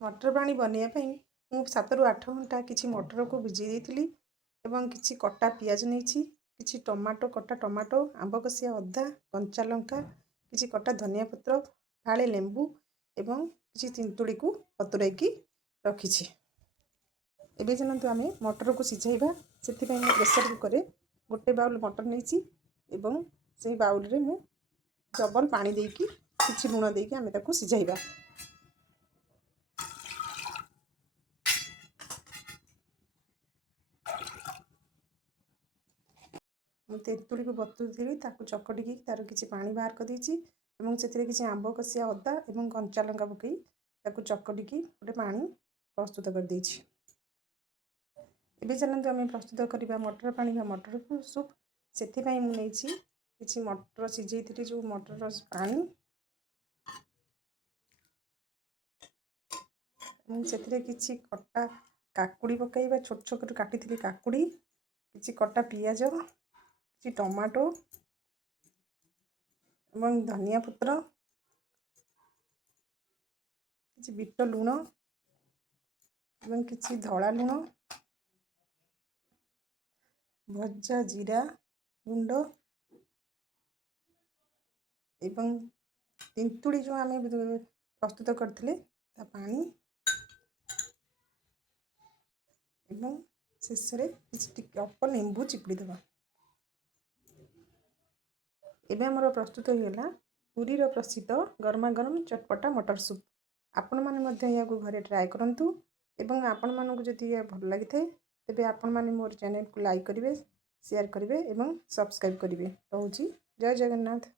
मटर पानी बनवाई मु 7 ରୁ 8 घंटा किसी मटर को भिजई देइथिली एवं किसी कटा पियाज नहीं किसी टमाटो कटा टमाटो आंब कषिया अदा कंचा लंका किसी कटा धनिया पत्र फाळे लेंबू एवं किसी तिंतुड़ी को बतुराई रखी। एबे जनतु आमे मटर को सिझाइबा से प्रेसर कुकर रे गोटे बाउल मटर नहीं एवं से बाउल रे मु डबल पानी देकी किसी लुण देकी आमे ताको सिझाइबा। तेंतुड़ी को बतुरी चकटिकी तार किसी पानी बाहर कर किसी आंब कषिया अदा और कंचा लंका पकई चकटिकी गोटे पानी प्रस्तुत कर देछि। एबे चलते आम प्रस्तुत करवा मटर पानी बा मटर सूप। से किसी मटर सिझे जो मटर पानी से किसी कटा काकुड़ी पकईबा छोट छोट काटी काकुड़ी किसी कटा पियाज किसी टमाटो एवं धनिया पत्र किसी बिट लुण एवं किसी धला लुण भजा जीरा गुंड एवं तिंतुड़ी जो आम प्रस्तुत करते पानी एवं शेष में किसी अल्प लेंबू चिपुड़ी देवा। एबे हमर प्रस्तुत होगा पुरीर प्रसिद्ध गरमा गरम चटपटा मटर सूप। आपण माने मध्य या घरे ट्राए करंतु एवं आपण मानक जदि यह भल लगी थाए तेबे आपण माने मोर चैनल को लाइक करिवे शेयर करिवे एवं सब्सक्राइब करिवे। रहूची जय जगन्नाथ।